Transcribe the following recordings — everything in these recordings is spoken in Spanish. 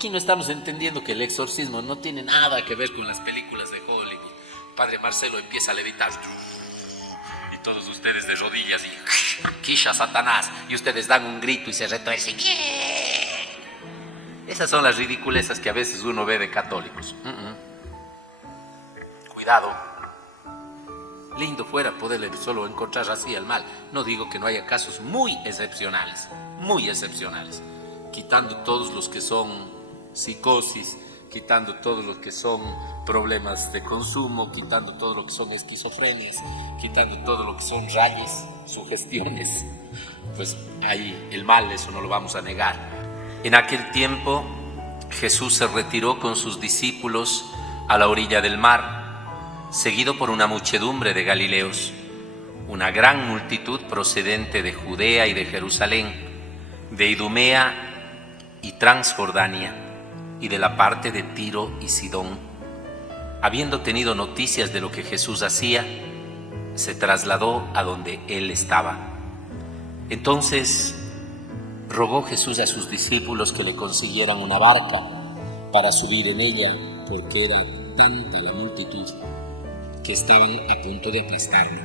Aquí no estamos entendiendo que el exorcismo no tiene nada que ver con las películas de Hollywood. Padre Marcelo empieza a levitar y todos ustedes de rodillas y quisha Satanás, y ustedes dan un grito y se retuercen. Esas son las ridiculezas que a veces uno ve de católicos. Cuidado. Lindo fuera poderle solo encontrar así al mal. No digo que no haya casos muy excepcionales, quitando todos los que son psicosis, quitando todos los que son problemas de consumo, quitando todo lo que son esquizofrenias, quitando todo lo que son rayes, sugestiones. Pues hay el mal, eso no lo vamos a negar. En aquel tiempo Jesús se retiró con sus discípulos a la orilla del mar, seguido por una muchedumbre de Galileos, una gran multitud procedente de Judea y de Jerusalén, de Idumea y Transjordania, y de la parte de Tiro y Sidón. Habiendo tenido noticias de lo que Jesús hacía, se trasladó a donde él estaba. Entonces rogó Jesús a sus discípulos que le consiguieran una barca para subir en ella, porque era tanta la multitud que estaban a punto de aplastarlo.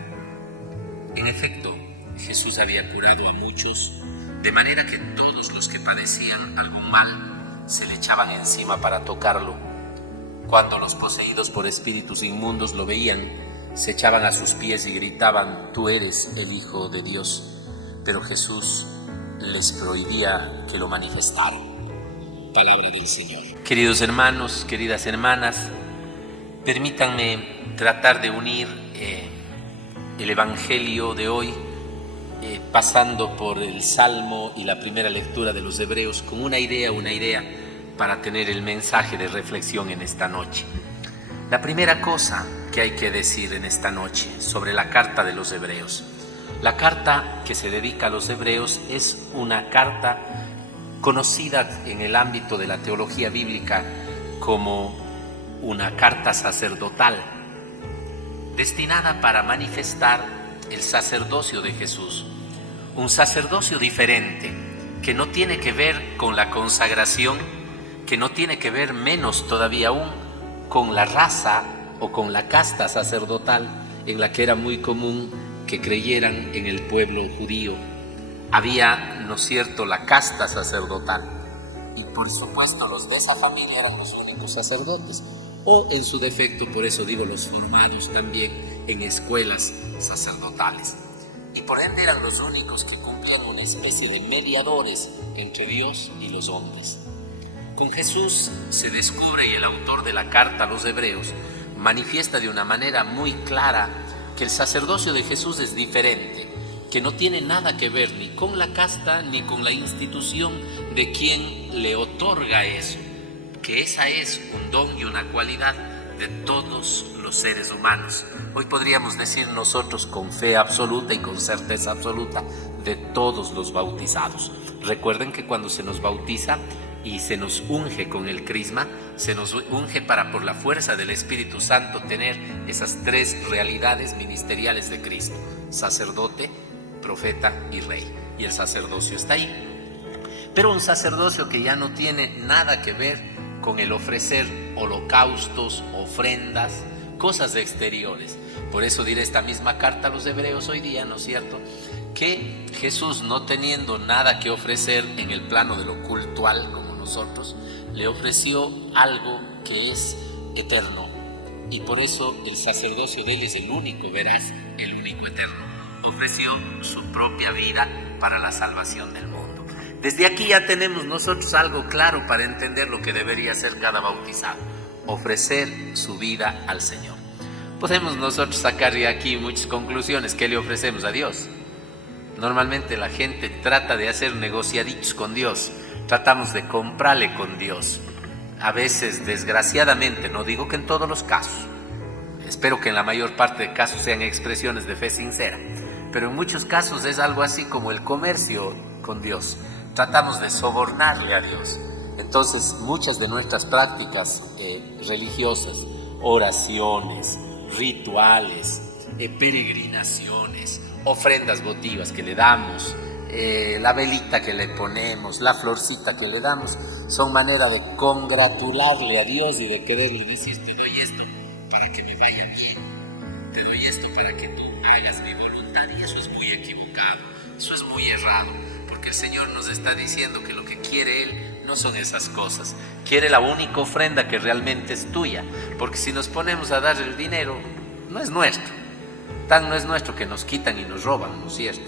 En efecto, Jesús había curado a muchos, de manera que todos los que padecían algún mal se le echaban encima para tocarlo. Cuando los poseídos por espíritus inmundos lo veían, se echaban a sus pies y gritaban: «Tú eres el Hijo de Dios». Pero Jesús les prohibía que lo manifestaran. Palabra del Señor. Queridos hermanos, queridas hermanas, permítanme tratar de unir el Evangelio de hoy, pasando por el Salmo y la primera lectura de los Hebreos, con una idea para tener el mensaje de reflexión en esta noche. La primera cosa que hay que decir en esta noche sobre la carta de los Hebreos. La carta que se dedica a los Hebreos es una carta conocida en el ámbito de la teología bíblica como una carta sacerdotal, destinada para manifestar el sacerdocio de Jesús, un sacerdocio diferente, que no tiene que ver con la consagración, que no tiene que ver menos todavía aún con la raza o con la casta sacerdotal en la que era muy común que creyeran en el pueblo judío. Había, ¿no es cierto?, la casta sacerdotal, y por supuesto los de esa familia eran los únicos sacerdotes, o en su defecto, por eso digo, los formados también en escuelas sacerdotales, y por ende eran los únicos que cumplían una especie de mediadores entre Dios y los hombres. Con Jesús se descubre, y el autor de la carta a los Hebreos manifiesta de una manera muy clara que el sacerdocio de Jesús es diferente, que no tiene nada que ver ni con la casta ni con la institución de quien le otorga eso, que esa es un don y una cualidad de todos los seres humanos. Hoy podríamos decir nosotros con fe absoluta y con certeza absoluta de todos los bautizados. Recuerden que cuando se nos bautiza y se nos unge con el crisma, se nos unge para, por la fuerza del Espíritu Santo, tener esas tres realidades ministeriales de Cristo: sacerdote, profeta y rey. Y el sacerdocio está ahí. Pero un sacerdocio que ya no tiene nada que ver con el ofrecer holocaustos, ofrendas, cosas exteriores. Por eso diré esta misma carta a los Hebreos hoy día, ¿no es cierto?, que Jesús, no teniendo nada que ofrecer en el plano de lo cultual como nosotros, le ofreció algo que es eterno, y por eso el sacerdocio de él es el único veraz, el único eterno. Ofreció su propia vida para la salvación del mundo. Desde aquí ya tenemos nosotros algo claro para entender lo que debería hacer cada bautizado: ofrecer su vida al Señor. Podemos nosotros sacar de aquí muchas conclusiones. ¿Qué le ofrecemos a Dios? Normalmente la gente trata de hacer negociaditos con Dios, tratamos de comprarle con Dios. A veces, desgraciadamente, no digo que en todos los casos, espero que en la mayor parte de casos sean expresiones de fe sincera, pero en muchos casos es algo así como el comercio con Dios. Tratamos de sobornarle a Dios. Entonces, muchas de nuestras prácticas religiosas, oraciones, rituales, peregrinaciones, ofrendas votivas que le damos, la velita que le ponemos, la florcita que le damos, son manera de congratularle a Dios y de quererle decir: te doy esto para que me vaya bien, te doy esto para que tú hagas mi voluntad. Y eso es muy equivocado, eso es muy errado, porque el Señor nos está diciendo que lo que quiere Él no son esas cosas. Quiere la única ofrenda que realmente es tuya, porque si nos ponemos a dar el dinero, no es nuestro, tan no es nuestro que nos quitan y nos roban, ¿no es cierto?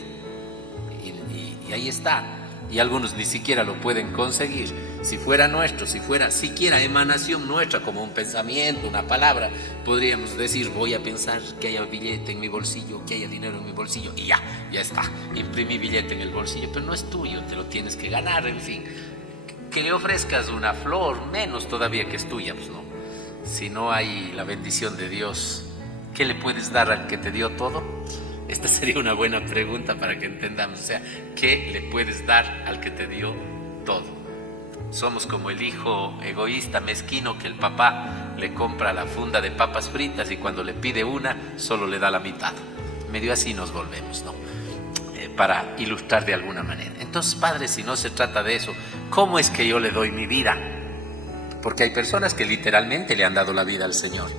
Y ahí está, y algunos ni siquiera lo pueden conseguir. Si fuera nuestro, si fuera siquiera emanación nuestra, como un pensamiento, una palabra, podríamos decir: voy a pensar que haya billete en mi bolsillo, que haya dinero en mi bolsillo, y ya está, imprimí billete en el bolsillo, pero no es tuyo, te lo tienes que ganar. En fin, que le ofrezcas una flor, menos todavía que es tuya, pues no. Si no hay la bendición de Dios, ¿qué le puedes dar al que te dio todo? Esta sería una buena pregunta para que entendamos. O sea, ¿qué le puedes dar al que te dio todo? Somos como el hijo egoísta, mezquino, que el papá le compra la funda de papas fritas y cuando le pide una, solo le da la mitad. Medio así nos volvemos, ¿no? Para ilustrar de alguna manera. Entonces, Padre, si no se trata de eso, ¿cómo es que yo le doy mi vida? Porque hay personas que literalmente le han dado la vida al Señor.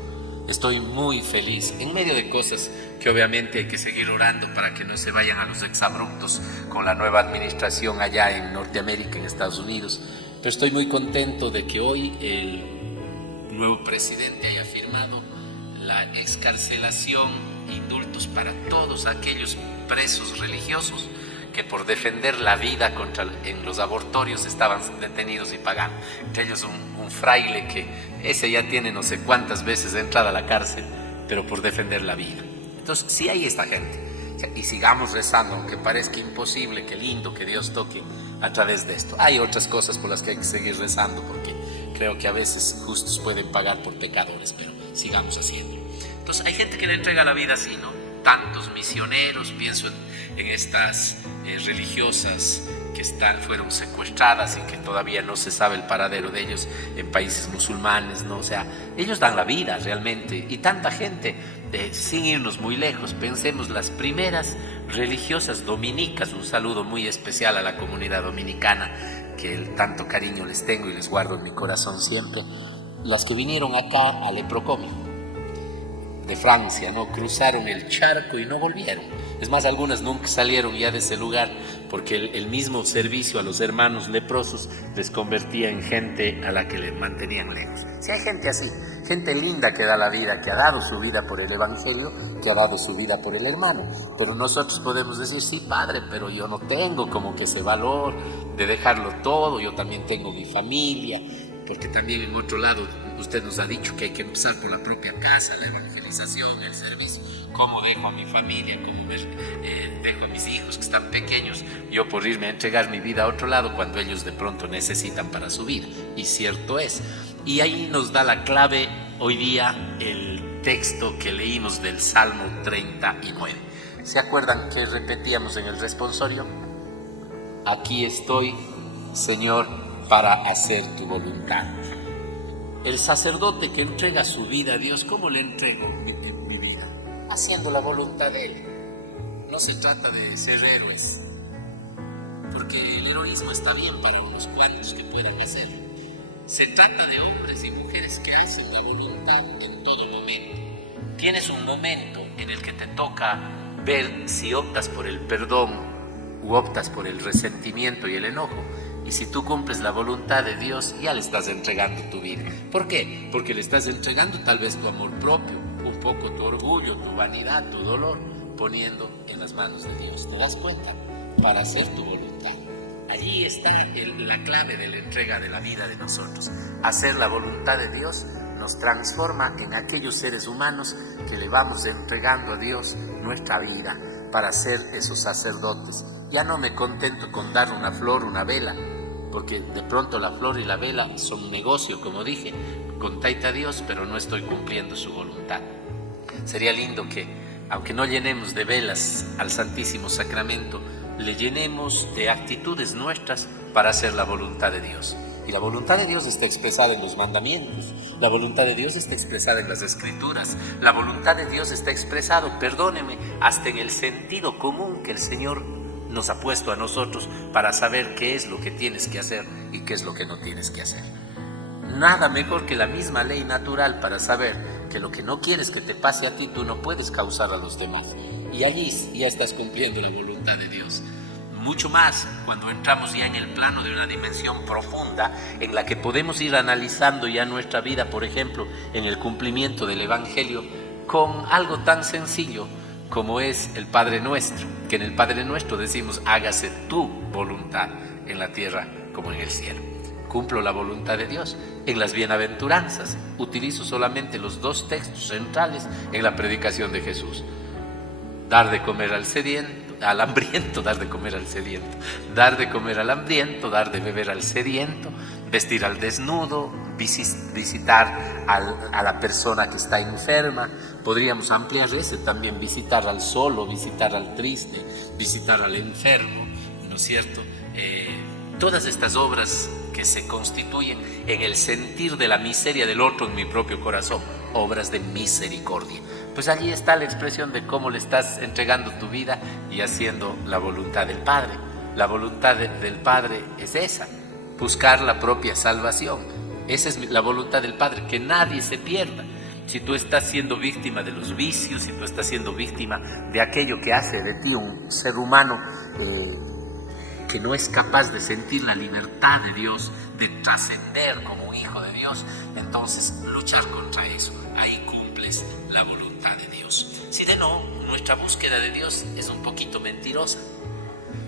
Estoy muy feliz, en medio de cosas que obviamente hay que seguir orando para que no se vayan a los exabruptos con la nueva administración allá en Norteamérica, en Estados Unidos. Pero estoy muy contento de que hoy el nuevo presidente haya firmado la excarcelación, indultos para todos aquellos presos religiosos que por defender la vida en los abortorios estaban detenidos y pagando. Entre ellos un fraile que ese ya tiene no sé cuántas veces de entrada a la cárcel, pero por defender la vida. Entonces, sí hay esta gente. Y sigamos rezando, aunque parezca imposible, que lindo que Dios toque a través de esto. Hay otras cosas por las que hay que seguir rezando, porque creo que a veces justos pueden pagar por pecadores, pero sigamos haciéndolo. Entonces, hay gente que le entrega la vida así, ¿no? Tantos misioneros, pienso en estas religiosas que fueron secuestradas y que todavía no se sabe el paradero de ellos en países musulmanes, ¿no? O sea, ellos dan la vida realmente. Y tanta gente, sin irnos muy lejos, pensemos las primeras religiosas dominicas, un saludo muy especial a la comunidad dominicana, que tanto cariño les tengo y les guardo en mi corazón siempre, las que vinieron acá a Leprocomi de Francia, ¿no? Cruzaron el charco y no volvieron. Es más, algunas nunca salieron ya de ese lugar porque el mismo servicio a los hermanos leprosos les convertía en gente a la que le mantenían lejos. Si hay gente así, gente linda que da la vida, que ha dado su vida por el evangelio, que ha dado su vida por el hermano. Pero nosotros podemos decir: sí, Padre, pero yo no tengo como que ese valor de dejarlo todo, yo también tengo mi familia. Porque también en otro lado usted nos ha dicho que hay que empezar por la propia casa, la evangelización, el servicio. ¿Cómo dejo a mi familia? ¿Cómo dejo a mis hijos que están pequeños? Yo por irme a entregar mi vida a otro lado cuando ellos de pronto necesitan para su vida. Y cierto es. Y ahí nos da la clave hoy día el texto que leímos del Salmo 39. ¿Se acuerdan que repetíamos en el responsorio? Aquí estoy, Señor, para hacer tu voluntad. El sacerdote que entrega su vida a Dios, ¿cómo le entrego mi vida? Haciendo la voluntad de Él. No se trata de ser héroes, porque el heroísmo está bien para unos cuantos que puedan hacerlo. Se trata de hombres y mujeres que hacen la voluntad en todo momento. Tienes un momento en el que te toca ver si optas por el perdón u optas por el resentimiento y el enojo. Y si tú cumples la voluntad de Dios, ya le estás entregando tu vida. ¿Por qué? Porque le estás entregando tal vez tu amor propio, un poco tu orgullo, tu vanidad, tu dolor, poniendo en las manos de Dios. ¿Te das cuenta? Para hacer tu voluntad. Allí está la clave de la entrega de la vida de nosotros. Hacer la voluntad de Dios nos transforma en aquellos seres humanos que le vamos entregando a Dios nuestra vida para ser esos sacerdotes. Ya no me contento con dar una flor, una vela, porque de pronto la flor y la vela son negocio, como dije, con taita Dios, pero no estoy cumpliendo su voluntad. Sería lindo que, aunque no llenemos de velas al Santísimo Sacramento, le llenemos de actitudes nuestras para hacer la voluntad de Dios. Y la voluntad de Dios está expresada en los mandamientos, la voluntad de Dios está expresada en las Escrituras, la voluntad de Dios está expresado, perdóneme, hasta en el sentido común que el Señor nos ha puesto a nosotros para saber qué es lo que tienes que hacer y qué es lo que no tienes que hacer. Nada mejor que la misma ley natural para saber que lo que no quieres que te pase a ti, tú no puedes causar a los demás. Y allí ya estás cumpliendo la voluntad de Dios. Mucho más cuando entramos ya en el plano de una dimensión profunda en la que podemos ir analizando ya nuestra vida, por ejemplo, en el cumplimiento del Evangelio, con algo tan sencillo como es el Padre Nuestro, que en el Padre Nuestro decimos: hágase tu voluntad en la tierra como en el cielo. Cumplo la voluntad de Dios. En las bienaventuranzas utilizo solamente los dos textos centrales en la predicación de Jesús: dar de comer al hambriento, dar de comer al sediento, dar de comer al hambriento, dar de beber al sediento, vestir al desnudo, visitar a la persona que está enferma. Podríamos ampliar ese también: visitar al solo, visitar al triste, visitar al enfermo, ¿no es cierto? Todas estas obras que se constituyen en el sentir de la miseria del otro en mi propio corazón, obras de misericordia. Pues allí está la expresión de cómo le estás entregando tu vida y haciendo la voluntad del Padre. La voluntad del Padre es esa: buscar la propia salvación. Esa es la voluntad del Padre, que nadie se pierda. Si tú estás siendo víctima de los vicios, si tú estás siendo víctima de aquello que hace de ti un ser humano que no es capaz de sentir la libertad de Dios, de trascender como un hijo de Dios, entonces luchar contra eso. Ahí cumples la voluntad de Dios. Si de no, nuestra búsqueda de Dios es un poquito mentirosa.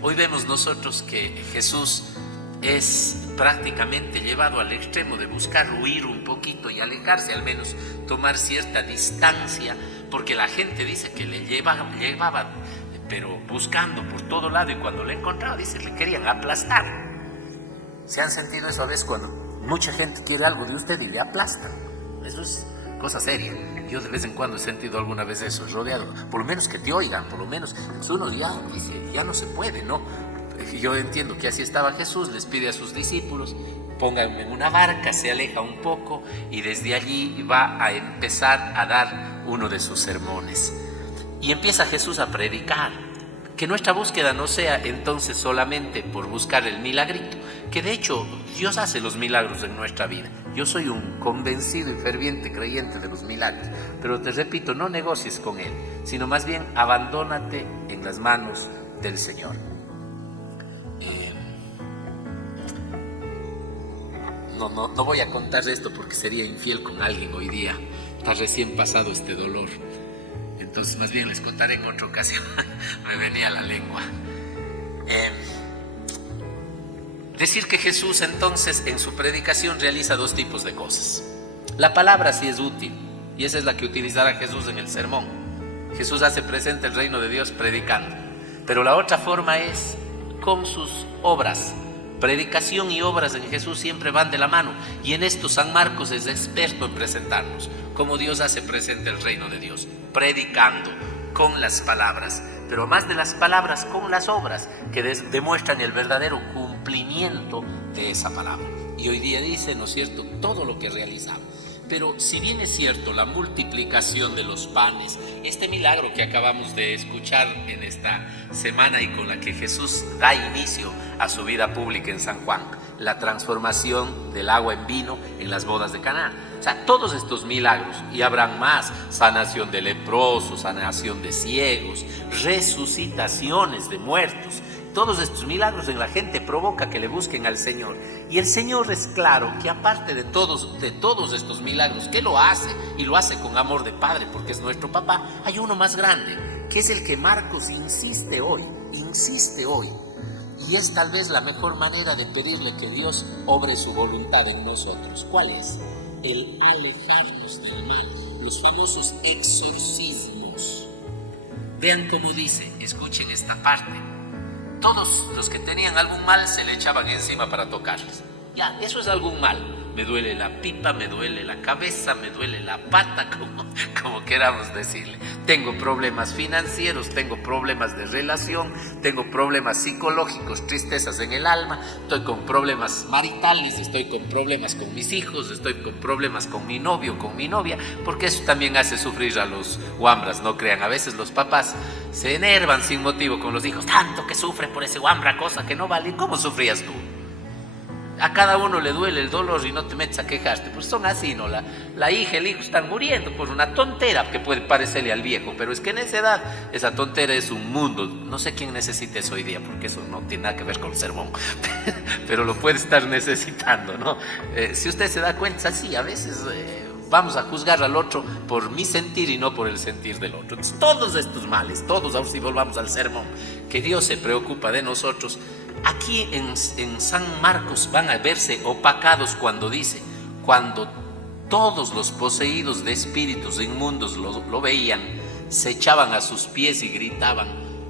Hoy vemos nosotros que Jesús es prácticamente llevado al extremo de buscar huir un poquito y alejarse, al menos tomar cierta distancia, porque la gente dice que le llevaba, pero buscando por todo lado, y cuando le encontraba, dice, le querían aplastar. ¿Se han sentido eso a veces cuando mucha gente quiere algo de usted y le aplastan? Eso es cosa seria. Yo de vez en cuando he sentido alguna vez eso, rodeado, por lo menos que te oigan, por lo menos. Pues uno ya dice, ya no se puede, ¿no? Yo entiendo que así estaba Jesús, les pide a sus discípulos: pónganme en una barca, se aleja un poco y desde allí va a empezar a dar uno de sus sermones. Y empieza Jesús a predicar. Que nuestra búsqueda no sea entonces solamente por buscar el milagrito, que de hecho Dios hace los milagros en nuestra vida. Yo soy un convencido y ferviente creyente de los milagros, pero te repito, no negocies con Él, sino más bien abandónate en las manos del Señor. No voy a contar esto porque sería infiel con alguien hoy día. Está recién pasado este dolor. Entonces más bien les contaré en otra ocasión. Me venía a la lengua. Decir que Jesús entonces en su predicación realiza dos tipos de cosas. La palabra sí es útil, y esa es la que utilizará Jesús en el sermón. Jesús hace presente el reino de Dios predicando. Pero la otra forma es con sus obras. Predicación y obras en Jesús siempre van de la mano, y en esto San Marcos es experto en presentarnos cómo Dios hace presente el reino de Dios, predicando con las palabras, pero más de las palabras, con las obras que demuestran el verdadero cumplimiento de esa palabra. Y hoy día dice, ¿no es cierto?, todo lo que realizamos. Pero si bien es cierto la multiplicación de los panes, este milagro que acabamos de escuchar en esta semana y con la que Jesús da inicio a su vida pública en San Juan, la transformación del agua en vino en las bodas de Caná. O sea, todos estos milagros, y habrán más: sanación de leprosos, sanación de ciegos, resucitaciones de muertos. Todos estos milagros en la gente provoca que le busquen al Señor. Y el Señor es claro que aparte de todos estos milagros, que lo hace, y lo hace con amor de Padre porque es nuestro papá, hay uno más grande, que es el que Marcos insiste hoy. Y es tal vez la mejor manera de pedirle que Dios obre su voluntad en nosotros. ¿Cuál es? El alejarnos del mal, los famosos exorcismos. Vean cómo dice, escuchen esta parte. Todos los que tenían algún mal se le echaban encima para tocarles. Ya, eso es algún mal. Me duele la pipa, me duele la cabeza, me duele la pata, como queramos decirle. Tengo problemas financieros, tengo problemas de relación, tengo problemas psicológicos, tristezas en el alma, estoy con problemas maritales, estoy con problemas con mis hijos, estoy con problemas con mi novio, con mi novia, porque eso también hace sufrir a los guambras, no crean. A veces los papás se enervan sin motivo con los hijos, tanto que sufre por ese guambra, cosa que no vale. ¿Cómo sufrías tú? A cada uno le duele el dolor y no te metes a quejarte, pues son así, ¿no? La hija, el hijo están muriendo por una tontera que puede parecerle al viejo, pero es que en esa edad esa tontera es un mundo. No sé quién necesita eso hoy día, porque eso no tiene nada que ver con el sermón, pero lo puede estar necesitando, ¿no? Si usted se da cuenta, es así, a veces vamos a juzgar al otro por mi sentir y no por el sentir del otro. Entonces, todos estos males, todos, ahora si volvamos al sermón, que Dios se preocupa de nosotros. Aquí en San Marcos van a verse opacados cuando dice, cuando todos los poseídos de espíritus inmundos lo veían, se echaban a sus pies y gritaban,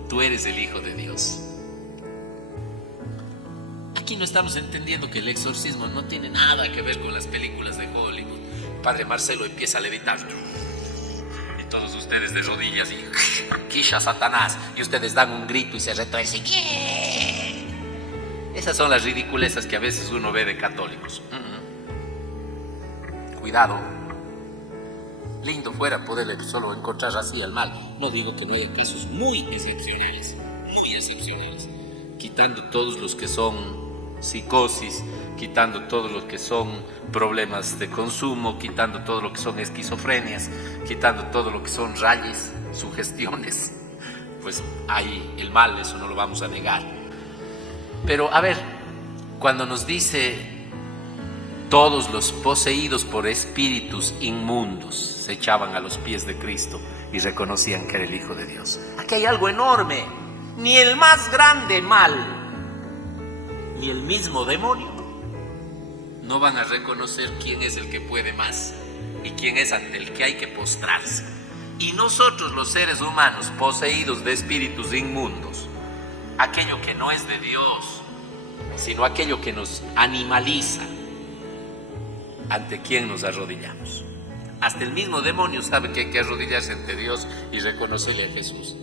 tú eres el Hijo de Dios. Aquí no estamos entendiendo que el exorcismo no tiene nada que ver con las películas de Hollywood. Padre Marcelo empieza a levitar y todos ustedes de rodillas y quilla Satanás, y ustedes dan un grito y se retuercen. Esas son las ridiculezas que a veces uno ve de católicos. Cuidado. Lindo fuera poderle solo encontrar así al mal. No digo que no haya casos muy excepcionales, quitando todos los que son psicosis, quitando todos los que son problemas de consumo, quitando todo lo que son esquizofrenias, quitando todo lo que son rayes, sugestiones. Pues hay el mal, eso no lo vamos a negar. Pero a ver, cuando nos dice todos los poseídos por espíritus inmundos se echaban a los pies de Cristo y reconocían que era el Hijo de Dios. Aquí hay algo enorme. Ni el más grande mal, ni el mismo demonio no van a reconocer quién es el que puede más y quién es ante el que hay que postrarse. Y nosotros, los seres humanos poseídos de espíritus inmundos, aquello que no es de Dios, sino aquello que nos animaliza, ¿ante quién nos arrodillamos? Hasta el mismo demonio sabe que hay que arrodillarse ante Dios y reconocerle a Jesús.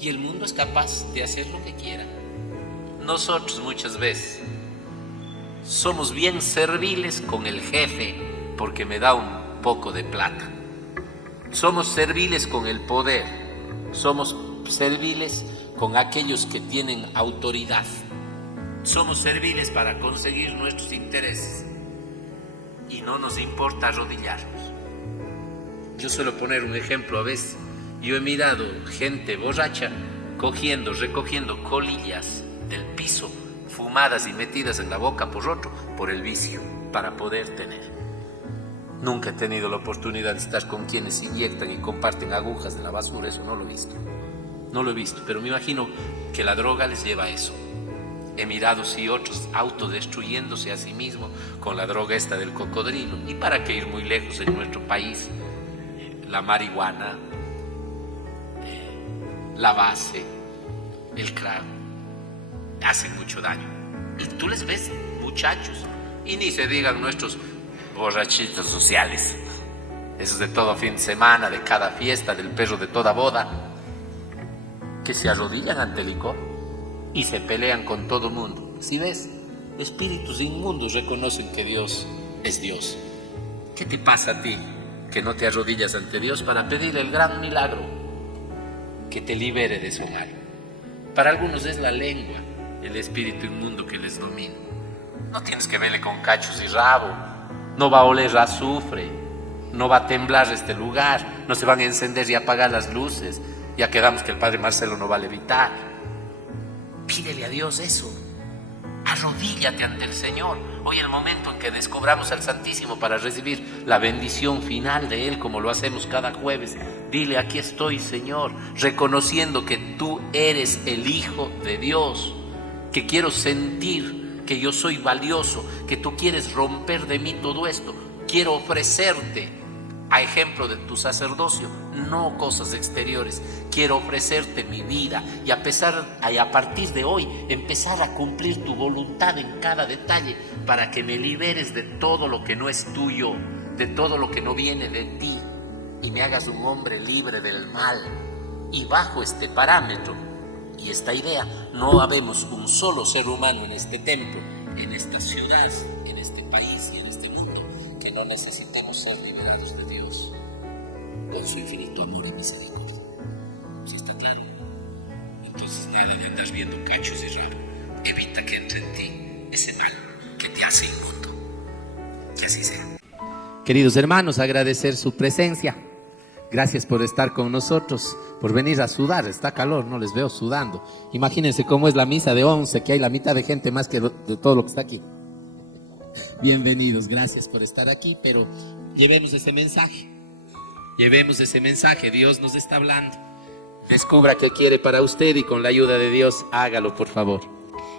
Y el mundo es capaz de hacer lo que quiera. Nosotros muchas veces somos bien serviles con el jefe porque me da un poco de plata. Somos serviles con el poder. Somos serviles con aquellos que tienen autoridad. Somos serviles para conseguir nuestros intereses y no nos importa arrodillarnos. Yo suelo poner un ejemplo a veces. Yo he mirado gente borracha recogiendo colillas del piso, fumadas y metidas en la boca por otro, por el vicio, para poder tener. Nunca he tenido la oportunidad de estar con quienes inyectan y comparten agujas de la basura, eso no lo he visto. No lo he visto, pero me imagino que la droga les lleva a eso. He mirado sí otros autodestruyéndose a sí mismos con la droga esta del cocodrilo. Y para qué ir muy lejos en nuestro país, la marihuana, la base, el crack, hacen mucho daño. Y tú les ves, muchachos, y ni se digan nuestros borrachitos sociales, esos de todo fin de semana, de cada fiesta, del perro de toda boda, que se arrodillan ante el licor y se pelean con todo mundo. Si ves, espíritus inmundos reconocen que Dios es Dios. ¿Qué te pasa a ti que no te arrodillas ante Dios para pedir el gran milagro que te libere de su mal? Para algunos es la lengua, el espíritu inmundo que les domina. No tienes que verle con cachos y rabo. No va a oler azufre, no va a temblar este lugar, no se van a encender y apagar las luces. Ya quedamos que el Padre Marcelo no va a levitar. Pídele a Dios eso. Arrodíllate ante el Señor. Hoy es el momento en que descubramos al Santísimo para recibir la bendición final de Él, como lo hacemos cada jueves. Dile, aquí estoy, Señor, reconociendo que tú eres el Hijo de Dios, que quiero sentir que yo soy valioso, que tú quieres romper de mí todo esto. Quiero ofrecerte, a ejemplo de tu sacerdocio, no cosas exteriores. Quiero ofrecerte mi vida y a partir de hoy empezar a cumplir tu voluntad en cada detalle para que me liberes de todo lo que no es tuyo, de todo lo que no viene de ti y me hagas un hombre libre del mal. Y bajo este parámetro y esta idea no habemos un solo ser humano en este templo, en esta ciudad, en este país y en este mundo que no necesitemos ser liberados de Dios con su infinito amor y misericordia. ¿Sí está claro? Entonces nada de andar viendo cachos de rabo. Evita que entre en ti ese mal que te hace inmundo. Que así sea. Queridos hermanos, agradecer su presencia. Gracias por estar con nosotros, por venir a sudar. Está calor, no les veo sudando. Imagínense cómo es la misa de 11, que hay la mitad de gente más que de todo lo que está aquí. Bienvenidos, gracias por estar aquí, pero llevemos ese mensaje. Llevemos ese mensaje, Dios nos está hablando. Descubra qué quiere para usted y con la ayuda de Dios, hágalo, por favor.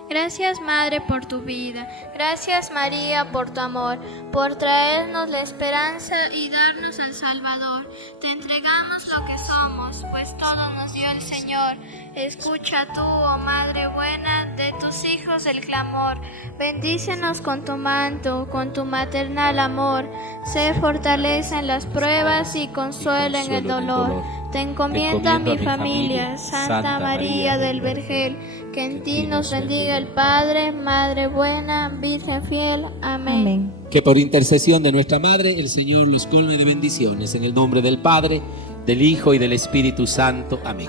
Gracias, Madre, por tu vida. Gracias, María, por tu amor, por traernos la esperanza y darnos al Salvador. Te entregamos lo que somos, pues todo nos dio el Señor. Escucha tú, oh Madre buena, de tus hijos el clamor. Bendícenos con tu manto, con tu maternal amor. Sé fortaleza en las pruebas y consuelo en el dolor. Te encomiendo a mi familia, Santa María del Vergel, que en ti nos bendiga el Padre, Madre buena, Virgen fiel. Amén. Que por intercesión de nuestra Madre, el Señor los colme de bendiciones. En el nombre del Padre, del Hijo y del Espíritu Santo. Amén.